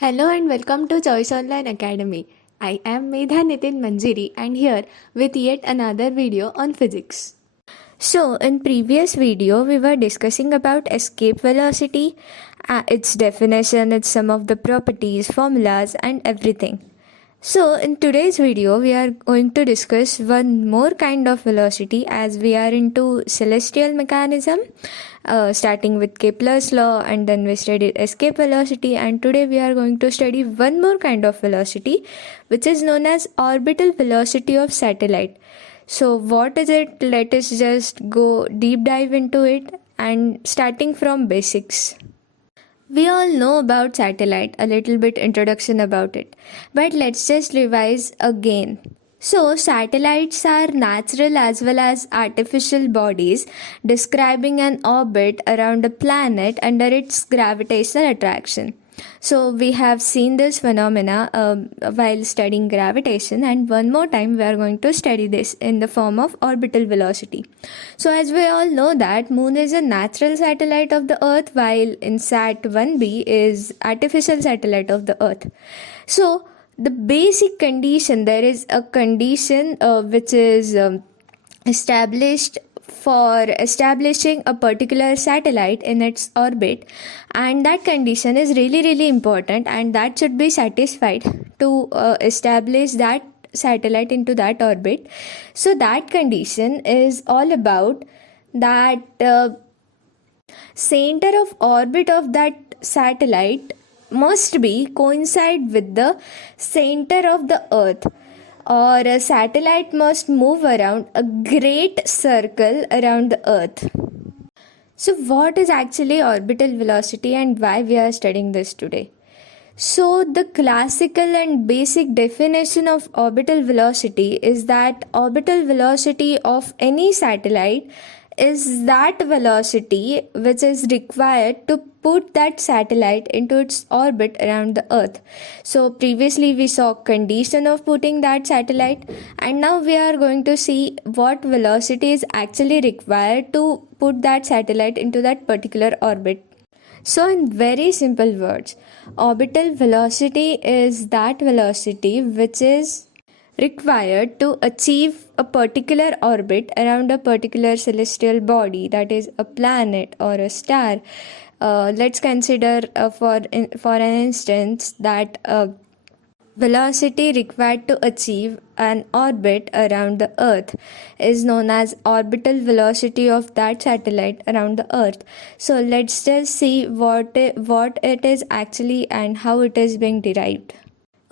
Hello and welcome to Choice Online Academy. I am Medha Nitin Manjiri and here with yet another video on physics. So in previous video we were discussing about escape velocity, its definition, its some of the properties, formulas and everything. So in today's video we are going to discuss one more kind of velocity as we are into celestial mechanism, starting with Kepler's law, and then we studied escape velocity, and today we are going to study one more kind of velocity which is known as orbital velocity of satellite. So what is it? Let us just go deep dive into it, and starting from basics. We all know about satellite, a little bit introduction about it, but let's just revise again. So, satellites are natural as well as artificial bodies describing an orbit around a planet under its gravitational attraction. So, we have seen this phenomena while studying gravitation, and one more time we are going to study this in the form of orbital velocity. So, as we all know that Moon is a natural satellite of the Earth, while InSat 1b is artificial satellite of the Earth. So, the basic condition, there is a condition which is established for establishing a particular satellite in its orbit, and that condition is really important, and that should be satisfied to establish that satellite into that orbit. So that condition is all about that center of orbit of that satellite must be coincide with the center of the Earth, or a satellite must move around a great circle around the Earth. So what is actually orbital velocity and why we are studying this today? So the classical and basic definition of orbital velocity is that orbital velocity of any satellite is that velocity which is required to put that satellite into its orbit around the Earth. So previously we saw condition of putting that satellite, and now we are going to see what velocity is actually required to put that satellite into that particular orbit. So in very simple words, orbital velocity is that velocity which is required to achieve a particular orbit around a particular celestial body, that is a planet or a star. Let's consider for an instance that velocity required to achieve an orbit around the Earth is known as orbital velocity of that satellite around the Earth. So let's just see what it is actually and how it is being derived.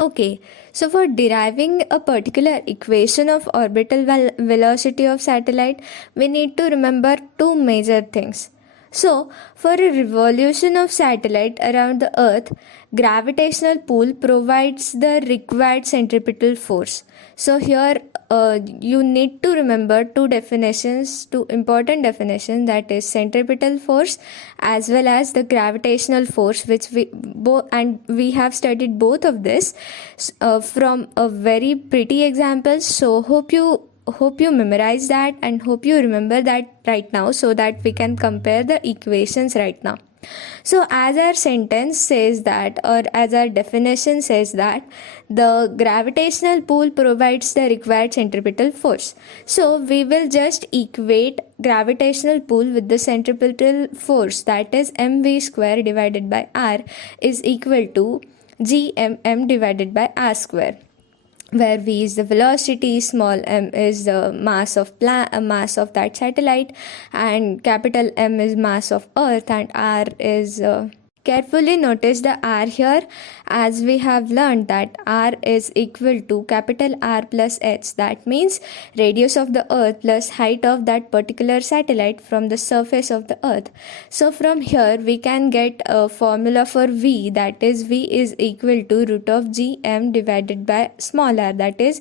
Okay, so for deriving a particular equation of orbital velocity of satellite, we need to remember two major things. So, for a revolution of satellite around the Earth, gravitational pull provides the required centripetal force. So here you need to remember two important definitions, that is centripetal force as well as the gravitational force, which we have studied both of this from a very pretty example. So hope you memorize that and hope you remember that right now, so that we can compare the equations right now. So as our sentence says that, or as our definition says that, the gravitational pull provides the required centripetal force. So we will just equate gravitational pull with the centripetal force, that is mv square divided by r is equal to gmm divided by r square, where v is the velocity, small m is the mass of that satellite, and capital M is mass of Earth, and r is carefully notice the r here, as we have learned that r is equal to capital R plus h. That means radius of the Earth plus height of that particular satellite from the surface of the Earth. So from here we can get a formula for v, that is v is equal to root of gm divided by small r, that is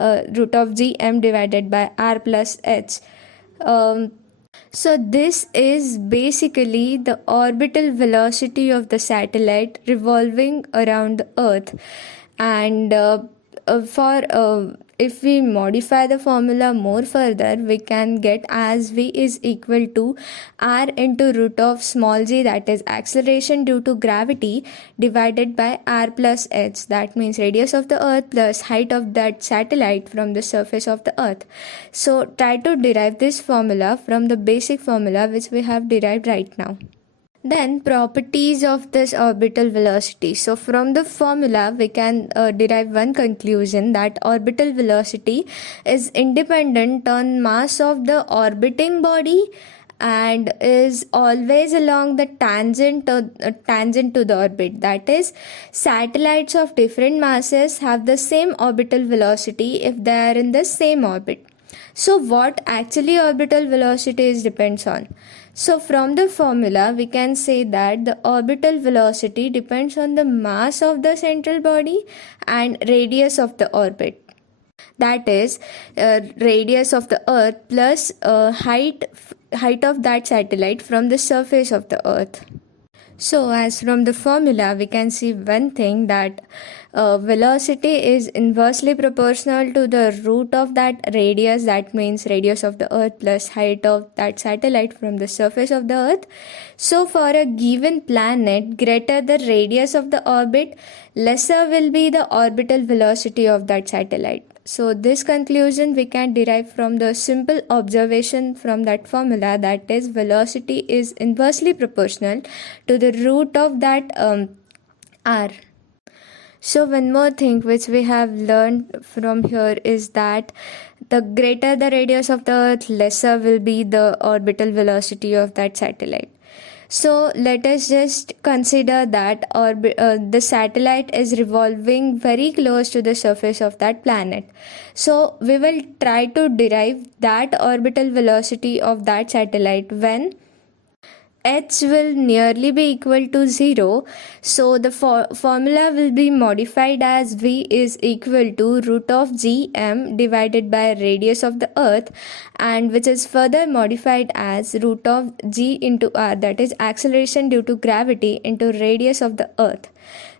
root of gm divided by r plus h. So this is basically the orbital velocity of the satellite revolving around the Earth, and if we modify the formula more further, we can get as v is equal to r into root of small g, that is acceleration due to gravity, divided by r plus h, that means radius of the earth plus height of that satellite from the surface of the earth. So try to derive this formula from the basic formula which we have derived right now. Then properties of this orbital velocity. So from the formula we can derive one conclusion, that orbital velocity is independent on mass of the orbiting body and is always along the tangent to the orbit. That is, satellites of different masses have the same orbital velocity if they are in the same orbit. So what actually orbital velocity depends on? So from the formula we can say that the orbital velocity depends on the mass of the central body and radius of the orbit. That is, radius of the earth plus height of that satellite from the surface of the earth. So as from the formula we can see one thing, that velocity is inversely proportional to the root of that radius, that means radius of the earth plus height of that satellite from the surface of the earth. So for a given planet, greater the radius of the orbit, lesser will be the orbital velocity of that satellite. So this conclusion we can derive from the simple observation from that formula, that is, velocity is inversely proportional to the root of that r. So one more thing which we have learned from here is that the greater the radius of the earth, lesser will be the orbital velocity of that satellite. So let us just consider that the satellite is revolving very close to the surface of that planet. So we will try to derive that orbital velocity of that satellite when h will nearly be equal to 0. So the formula will be modified as v is equal to root of gm divided by radius of the earth, and which is further modified as root of g into r, that is acceleration due to gravity, into radius of the earth.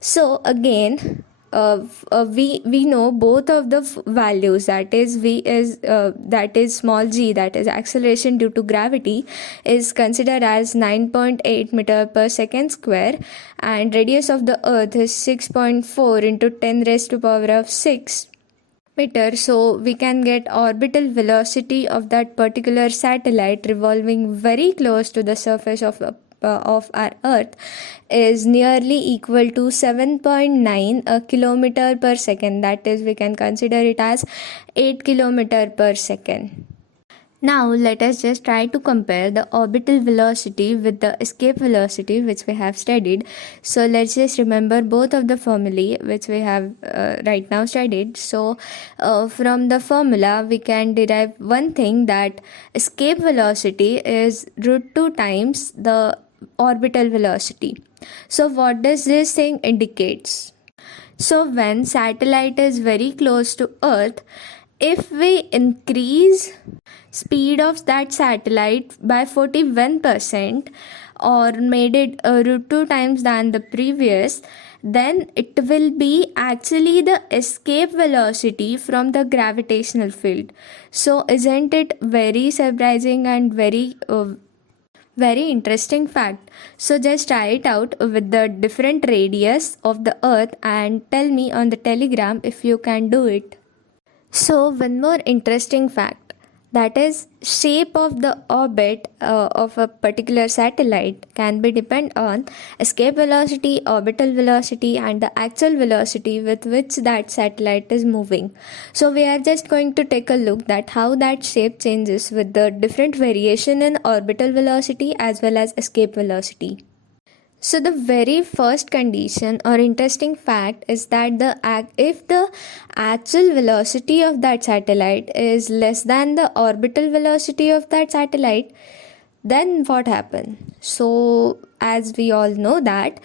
So again, we know both of the values, that is v is that is small g, that is acceleration due to gravity, is considered as 9.8 meter per second square, and radius of the earth is 6.4 into 10 raised to power of 6 meter. So we can get orbital velocity of that particular satellite revolving very close to the surface of our earth is nearly equal to 7.9 kilometer per second, that is, we can consider it as 8 kilometer per second. Now let us just try to compare the orbital velocity with the escape velocity which we have studied. So let's just remember both of the formulae which we have right now studied. So from the formula we can derive one thing, that escape velocity is root 2 times the orbital velocity. So what does this thing indicates? So when satellite is very close to earth, if we increase speed of that satellite by 41% or made it root 2 times than the previous, then it will be actually the escape velocity from the gravitational field. So isn't it very surprising and very interesting fact? So just try it out with the different radius of the earth and tell me on the telegram if you can do it. So one more interesting fact, that is, shape of the orbit of a particular satellite can be depend on escape velocity, orbital velocity, and the actual velocity with which that satellite is moving. So we are just going to take a look at how that shape changes with the different variation in orbital velocity as well as escape velocity. So the very first condition or interesting fact is that if the actual velocity of that satellite is less than the orbital velocity of that satellite, then what happens? So as we all know that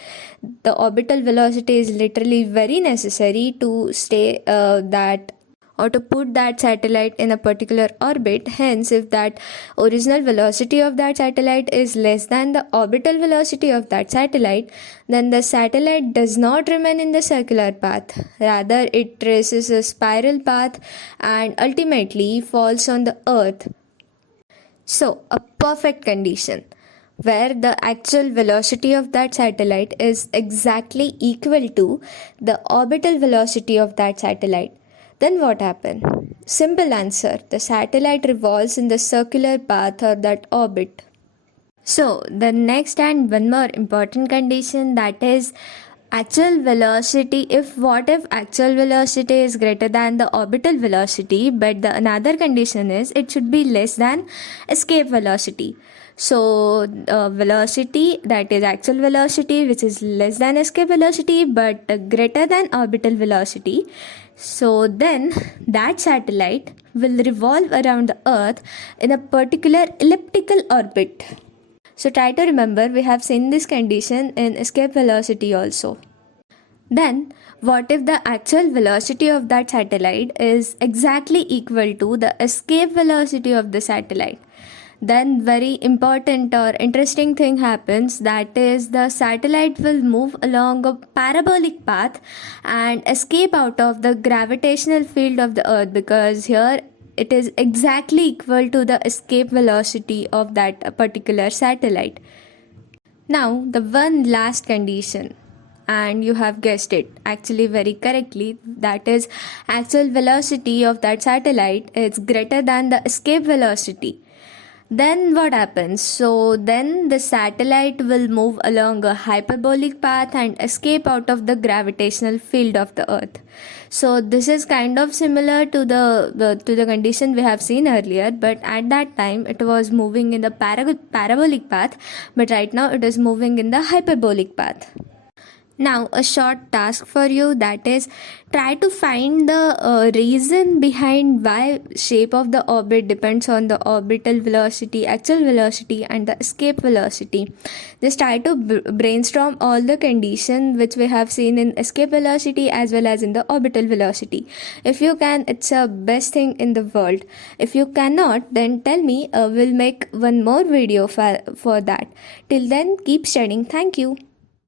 the orbital velocity is literally very necessary to stay that or to put that satellite in a particular orbit. Hence, if that original velocity of that satellite is less than the orbital velocity of that satellite, then the satellite does not remain in the circular path. Rather, it traces a spiral path and ultimately falls on the Earth. So, a perfect condition where the actual velocity of that satellite is exactly equal to the orbital velocity of that satellite. Then what happened? Simple answer, the satellite revolves in the circular path or that orbit. So, the next and one more important condition, that is actual velocity. What if actual velocity is greater than the orbital velocity, but the another condition is it should be less than escape velocity. So velocity, that is actual velocity, which is less than escape velocity but greater than orbital velocity. So then that satellite will revolve around the Earth in a particular elliptical orbit. So try to remember, we have seen this condition in escape velocity also. Then, what if the actual velocity of that satellite is exactly equal to the escape velocity of the satellite? Then very important or interesting thing happens, that is the satellite will move along a parabolic path and escape out of the gravitational field of the Earth, because here it is exactly equal to the escape velocity of that particular satellite. Now, the one last condition, and you have guessed it actually very correctly, that is actual velocity of that satellite is greater than the escape velocity. Then what happens? So then the satellite will move along a hyperbolic path and escape out of the gravitational field of the Earth. So this is kind of similar to the condition we have seen earlier, but at that time it was moving in the parabolic path, but right now it is moving in the hyperbolic path. Now, a short task for you, that is try to find the reason behind why shape of the orbit depends on the orbital velocity, actual velocity and the escape velocity. Just try to brainstorm all the conditions which we have seen in escape velocity as well as in the orbital velocity. If you can, it's the best thing in the world. If you cannot, then tell me, we'll make one more video for that. Till then, keep studying. Thank you.